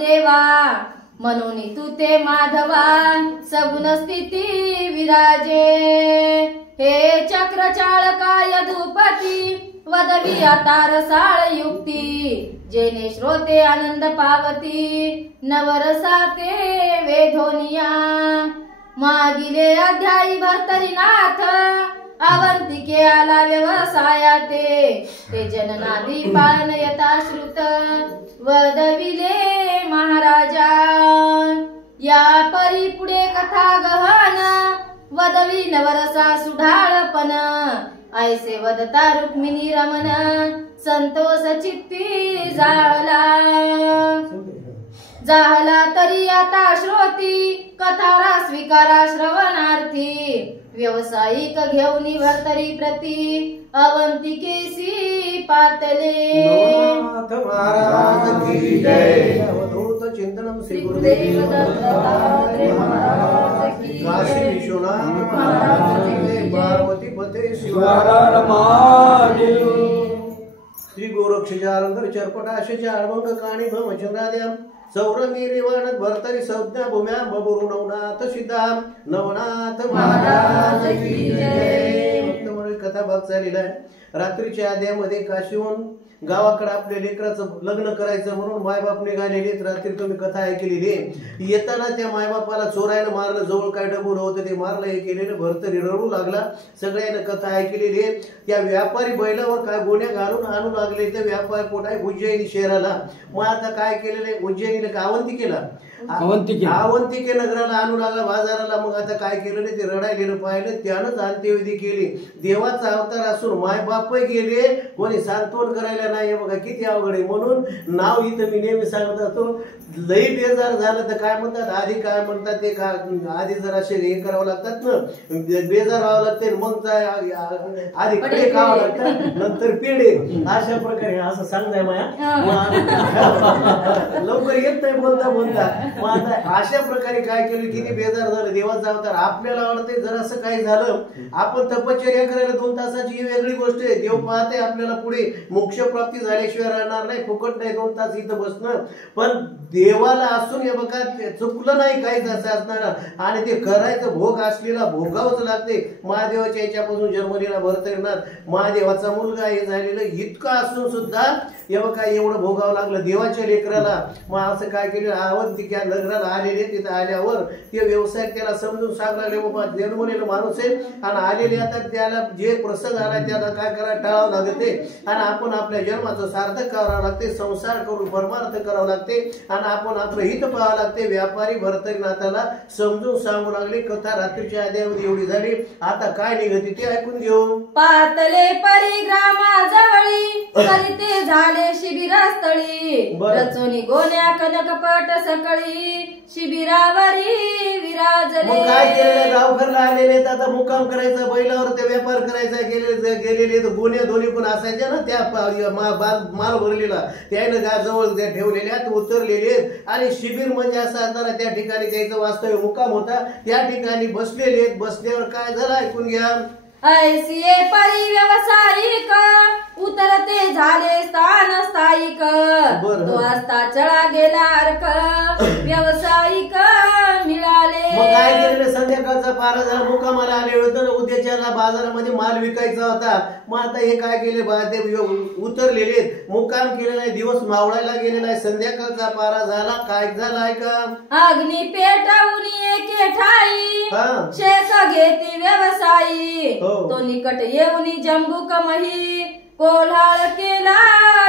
वासुदेवा म्हणून तू ते माधवा सगुण स्थिती विराजे हे चक्र चाळकाय धूपती वदवी आता रसाळ युक्ती जेने श्रोते आनंद पावती नवरसाते वेधोनिया मागिले अध्यायी भर्तरीनाथ अवंतिके आला व्यवसायाते ते जननादी पालन यथाश्रुत वदविले महाराजा या परी पुढे कथा गहन वदवी नवरसा सुढाळपण ऐसे वदता रुक्मिणी रमण संतोष चित्ती जाहला तरी आता श्रोती कथारा स्वीकारा श्रवणार्थी व्यावसायिक घेऊन भर्तरी प्रती अवंतिकेसी पातले महाराज की जय अवधूत चिंतनम श्री गुरुदेव दत्तात्रेय महाराज की काशी विश्वनाथ महाराज की पार्वती पते शिवाराम महादेव श्री गोरक्षजारंदर चरपटाशे अभंग काणी भमचंद्राद्याम सौरंगी निवाणक भरतरी संज्ञा भूम्या बबुरु नवनाथ सिद्धा नवनाथ महाराज की जय भक्तमंडळी कथा भाग चाललेला आहे। रात्रीच्या आध्यामध्ये काशीहून गावाकडे आपल्या लेकराचं लग्न करायचं म्हणून मायबाप निघालेले रात्री तुम्ही कथा ऐकलेली येताना त्या मायबापाला चोरायला मारलं जवळ काय डबूर होतं ते मारलं हे केलेलं भरतरी रडू लागला सगळ्यांना कथा ऐकलेली त्या व्यापारी बैलावर काय गोण्या घालून आणू लागले त्या व्यापारी पोटाय उज्जैनी शहराला मग आता काय केलेले उज्जैनीला अवंतिकेला अवंतिके नगराला आणू लागला बाजाराला मग आता काय केलं ते रडायलेलं पाहिलं त्यानंच अंत्यविधी केली देवाचा अवतार असून मायबापही गेले कोणी सांत्वन करायला नाही बघा किती अवघड आहे म्हणून नाव इथं मी नेहमी सांगत असतो लई बेजार झालं तर काय म्हणतात आधी काय म्हणतात ते आधी जर असे हे करावं लागतात ना बेजार व्हावं लागते मग आधी कडे खावं लागतात नंतर पेढे अशा प्रकारे असं सांगताय माया लवकर येत नाही बोलता बोलता मग आता अशा प्रकारे काय केलं किती बेजार झालं देवाचा अवतार आपल्याला वाटते जर असं काही झालं आपण तपश्चर्या करायला 2 तासाची ही वेगळी गोष्ट आहे देव पाहते आपल्याला पुढे मोक्ष प्राप्ती झाल्याशिवाय राहणार नाही फुकट नाही 2 तास इथं बसणं पण देवाला असून हे बघा चुकलं नाही काहीच असं असणार आणि ते करायचं भोग असलेला भोगावच लागते महादेवाच्या याच्यापासून जन्मलेला भरतरीनाथ महादेवाचा मुलगा हे झालेलं इतकं असून सुद्धा हे बघा एवढं भोगावं लागलं देवाच्या लेकराला मग असं काय केलं अवंतिका नगराला आलेले तिथं आल्यावर ते व्यवसाय त्याला समजून सांगू लागले बाबा जन्मलेला माणूस आहे आणि आलेले आता त्याला जे प्रसंग आला त्याला काय करायला टाळावं लागते आणि आपण आपल्या जन्माचं सार्थक करावं लागते संसार करून परमार्थ करावं लागते आणि आपण आपलं हित पाहावं लागते व्यापारी भरतरीनाथाला समजून सांगू लागले कथा रात्रीच्या आध्यामध्ये एवढी झाली आता काय निघते ते ऐकून घेऊ पातले परिग्रामाजवळी करीते झाले शिबिरास्थळी रचोनी गोण्या कनकपट सकळी शिबिरावरी विराजले काय केलेलं गावघरला आलेले आता मुक्काम करायचा बैलावर ते व्यापार करायचा गेलेले गोण्या दोन्ही पण असायच्या ना त्या माल भरलेला त्याने जवळ त्या ठेवलेल्या उतरलेले आणि शिबिर म्हणजे असं असताना त्या ठिकाणी त्याचं वास्तव्य मुक्काम होता त्या ठिकाणी बसलेले बसल्यावर काय झालं ऐकून घ्या ऐसिये परी व्यावसायिक उतरते झाले स्थान स्थायिक तो असता चळा गेला अर्क व्यावसायिक मिळाले मग काय केलेलं संध्याकाळचा पारा झाला मुक्कामाला आले होते उद्याच्याला बाजारामध्ये माल विकायचा होता मग आता हे काय केले उतरलेले मुक्काम केलेला आहे दिवस मावळायला गेलेला आहे संध्याकाळचा पारा झाला काय झाला ऐका अग्नी पेटवून एके ठाई शेक घेते व्यवसायी तो निकट येऊन जंबूक मही कोल्हाळ केला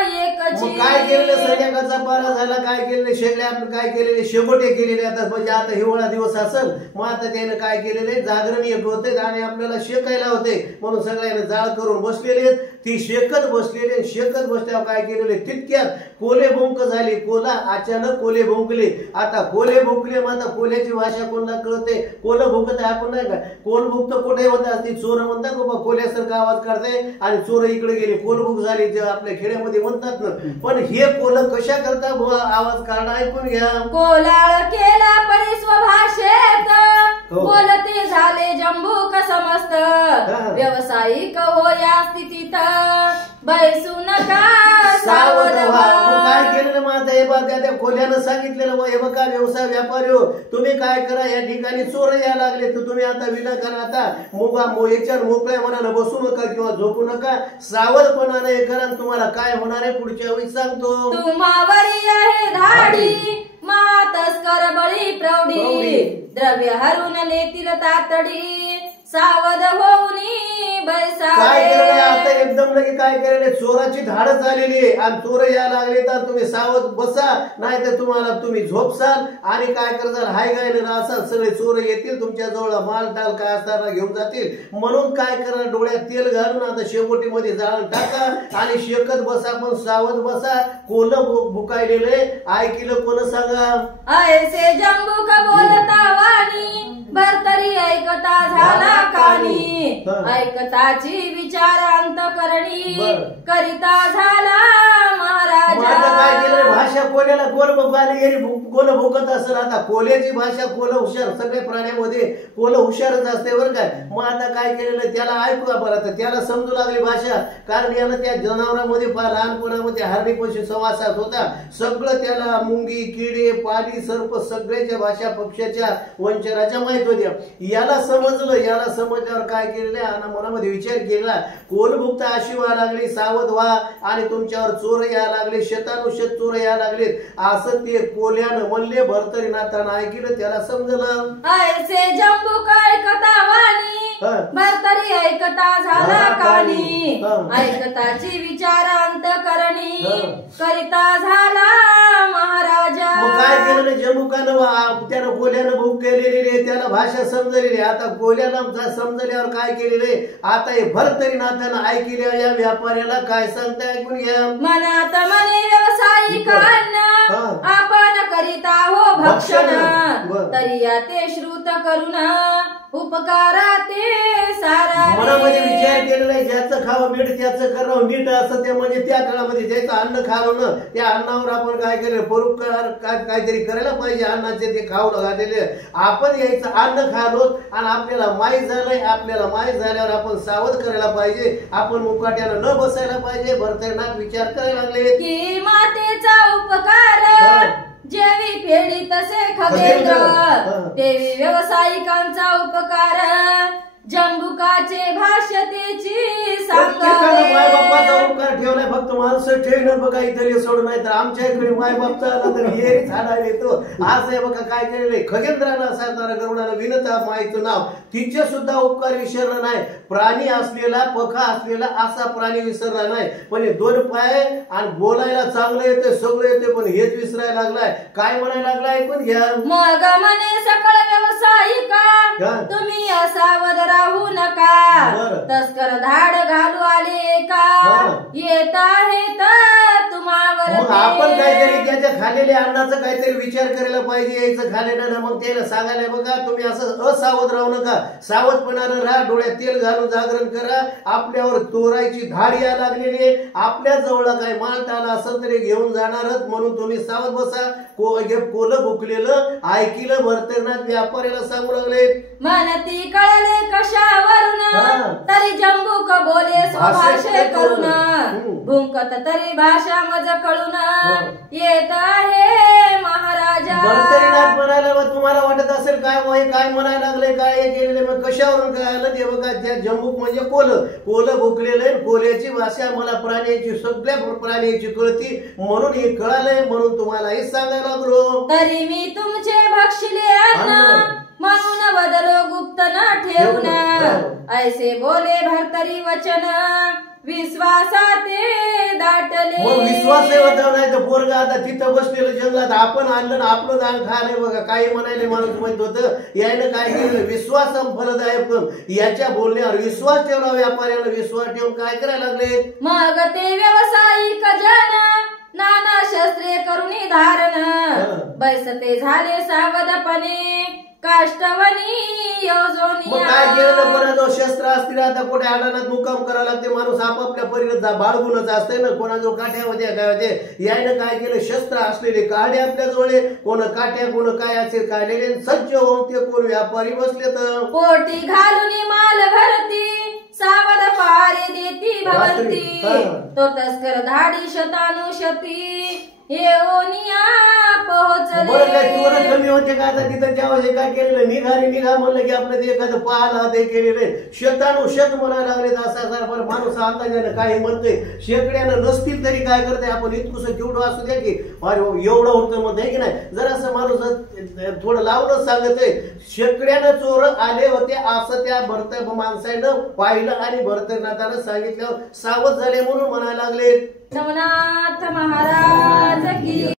एकची काय केलेलं संध्याकाळचा पारा झाला काय केलेले शेगले आपण काय केलेले शेकोटे केलेले आता म्हणजे आता हिवाळा दिवस असेल मग आता त्याने काय केलेले जागरण एक होते आणि आपल्याला शेकायला होते म्हणून सगळ्यांना जाळ करून बसलेले ती शेकत बसलेले शेकत बसल्यावर काय केलेले तितक्यात कोले भोंक झाली कोला अचानक कोले भोंकले आता कोले भोंकले मग आता कोल्याची भाषा कोणाला कळते कोल भोंकत आपण नाही का कोल भोंकत कुठे होत असते चोर म्हणतात बाबा कोल्यासारखा आवाज काढते आणि चोर इकडे गेले कोलभूक झाली जे आपल्या खेड्यामध्ये म्हणतात ना पण हे कोल कशा करता आवाज काढणं ऐकून घ्या कोलाळ केला परिस्वभाषेत बोलते झाले जंबूक समस्त व्यावसायिक हो या स्थितीत बैसू नका सावध व्हा. काय केलेलं माझं हे बघा त्या खोल्यानं सांगितलेलं हे बघा व्यवसाय व्यापारी हो तुम्ही काय करा या ठिकाणी चोर यायला लागले तर तुम्ही आता विनाकारण आता याच्यावर मोकळ्या मनानं बसू नका किंवा झोपू नका सावधपणानं हे करा. तुम्हाला काय होणार आहे पुढच्या वेळी सांगतो. तुम्हावरी आहे धाडी तस्कर बळी प्रौढी द्रव्य हरून नेतील तातडी सावध होऊनी काय केलं आता एकदम लगे काय केलेलं चोराची धाडच झालेली आहे आणि चोर यायला लागले तर तुम्ही सावध बसा नाही तर तुम्हाला तुम्ही झोपसाल आणि काय करसाल हाय गायला राहसाल सगळे चोर येतील तुमच्या जवळ माल टाल काय असताना घेऊन जातील. म्हणून काय करा डोळ्यात तेल घालून आता शेकोटीमध्ये जाळून टाका आणि शेकत बसा पण सावध बसा. कोल भुकायलेले ऐकलं कोण सांगा ऐसे जंबूक बोलता वाणी भरतरी ऐकता झाला कानी ऐकताची विचार अंतकरणी करिता झाला महाराजा. काय केलं भाषा कोल्याला कोल भुकत असेल आता कोल्याची भाषा कोल हुशार सगळ्या प्राण्यामध्ये कोल हुशारच असते बरं काय. मग आता काय केलेलं त्याला ऐकू बरं तर त्याला समजू लागली भाषा कारण यानं त्या जनावरांमध्ये लहानपणामध्ये हार्दिक संवासात होता सगळं त्याला मुंगी किडे पाली सर्प सगळ्याच्या भाषा पक्ष्याच्या वंचनाच्या माहित होत्या. याला समजलं याला समजल्यावर काय केलेलं आणि मनामध्ये विचार केला कोलभुक्त अशी व्हा लागली सावध व्हा आणि तुमच्यावर चोर यायला लागले शतानुशत चोर यायला लागले असं ते कोल्यानं म्हणले. भरतरीनाथानं ऐकलं त्याला समजलं ऐसे जंबूक ऐकता वाणी भरतरी ऐकता झाला कानी ऐकताची विचार अंतकरणी करिता झाला महाराजा. मग काय केलं जंबुकानं त्यानं कोल्यानं भूक केलेली त्याला भाषा समजलेली आता कोल्याला समजल्यावर काय केलेले आता हे भरतरीनाथानं ऐकल्या या व्यापाऱ्याला काय सांगता ऐकून घ्या. मनात मने व्यावसायिकांना आपण करिता हो भक्षण तरी या ते श्रुत करून उपकारा ते सारा. मनामध्ये विचार केलेला आहे ज्याचं खावं मीठ त्याचं करावं नीट असं ते म्हणजे त्या काळामध्ये ज्याचं अन्न खावं ना त्या अन्नावर आपण काय केलं परोपकार काहीतरी करायला पाहिजे. अन्नाचे ते खाऊ घातलेले आपण यायचं अन्न खालो आणि आपल्याला माहीत झालंय आपल्याला माहीत झाल्यावर आपण सावध करायला पाहिजे आपण मुकाट्यानं न बसायला पाहिजे. भरतरीनाथ विचार करायला लागले की मातेचा उपकार जेवी फेडी तसे खगेंद्र तेवी व्यावसायिकांचा उपकार जंबुकाचे भाष्यतेची सांगा. माय बापाचा उपकार ठेवलाय फक्त माणसं ठेवणं बघा इतर सोडून नाही तर आमच्या इकडे माय बापचा आला तर हे झाला येतो आज आहे बघा काय केलेलं खगेंद्राला साधणारा गरुडाला विनता माईचं नाव तिचे सुद्धा उपकार विसरला नाही. प्राणी असलेला पखा असलेला असा प्राणी विसरला नाही पण हे दोन पाय आणि बोलायला चांगलं येते सगळं येते पण हेच विसरायला लागलाय. काय म्हणायला लागलाय ऐकून घ्या. मग म्हणे सकळ व्यावसायिका तुम्ही असावध राहू नका तस्कर धाड घालू आले का येत आहे तर तुम्हावर. मग आपण काहीतरी त्याच्या खालेल्या अन्नाचं काहीतरी विचार करायला पाहिजे यायचं खालेलं ना मग त्याला सांगायला बघा तुम्ही असं असावध राहू नका सावधपणानं राहा डोळ्यात तेल घालून जागरण करा. आपल्यावर चोरायची धाड या लागलेली आपल्या जवळ काय माल टाला असं तरी घेऊन जाणारच म्हणून तुम्ही सावध बसा. कोल भुकलेलं ऐकिलं भरतरीनाथ व्यापाऱ्याला सांगू लागले म्हणती कळले कशावरून तरी जंबूक बोले स्वभाषे करून भुंकत तरी भाषा मज कळून येत आहे महाराजा. भरतरीनाथ म्हणायला तुम्हाला वाटत असेल काय काय म्हणायला लागले काय केलेले मग कशावरून काय आलं ते बघा त्या जंबूक म्हणजे कोल भुकलेलं कोल्याची भाषा मला प्राण्याची सगळ्या प्राण्याची कळती म्हणून हे कळालंय म्हणून तुम्हाला हे सांगायला लागलो. तरी मी तुमचे भक्षिले अन्न म्हणून बदलो गुप्त न ठेवून ऐसे बोले भरतरी वचन विश्वासाते दाटले. मग विश्वास नाही तर पोरगा आता तिथं बसलेलं जंगलात आपण आणलं ना आपलं दान खाणे बघा काही म्हणायला माणूस म्हणत होतं यायनं काय केलं विश्वास फलदायक याच्या बोलण्यावर विश्वास ठेवला व्यापाऱ्याला विश्वास ठेवून काय करायला लागले. मग ते व्यावसायिक जन नाना शस्त्रे करुणी धारण बैसते झाले सावधपणे काष्टवनी मग योजोनिया काय केलं कोणाजवळ शस्त्र असतील आता कुठे आडानात मुक्काम करावं लागते माणूस आपापल्या परीने बाळगूनच असते ना कोणाजवळ काठ्या होत्या काय होते यायनं काय केलं शस्त्र असलेले काढे आपल्या जवळ कोण काठ्या कोण काय असेल काढलेले सज्ज होऊन ते कोण व्यापारी बसले तर पोटी घालून माल भरती सावध पारे देती भवंती तो तस्कर धाडी शतानुशती येऊनिया बरं काय चोर पोहोचले कमी होते का आता तिथं जेव्हा काय केलेलं निघा म्हणलं की आपलं ते एखादं पाहला ते केलेलं शतानुशत म्हणायला लागले असा पण माणूस अंदाजानं काही म्हणतोय शेकड्यानं नसतील तरी काय करते आपण इतकुसं केवढं असू द्या की अरे एवढं होतं म्हणतंय की नाही जर असं माणूस थोडं लावूनच सांगतोय शेकड्यानं चोर आले होते असं त्या भरत माणसानं पाहिलं आणि भरतनाथानं सांगितल्यावर सावध झाले म्हणून म्हणायला लागले नवनाथ महाराज की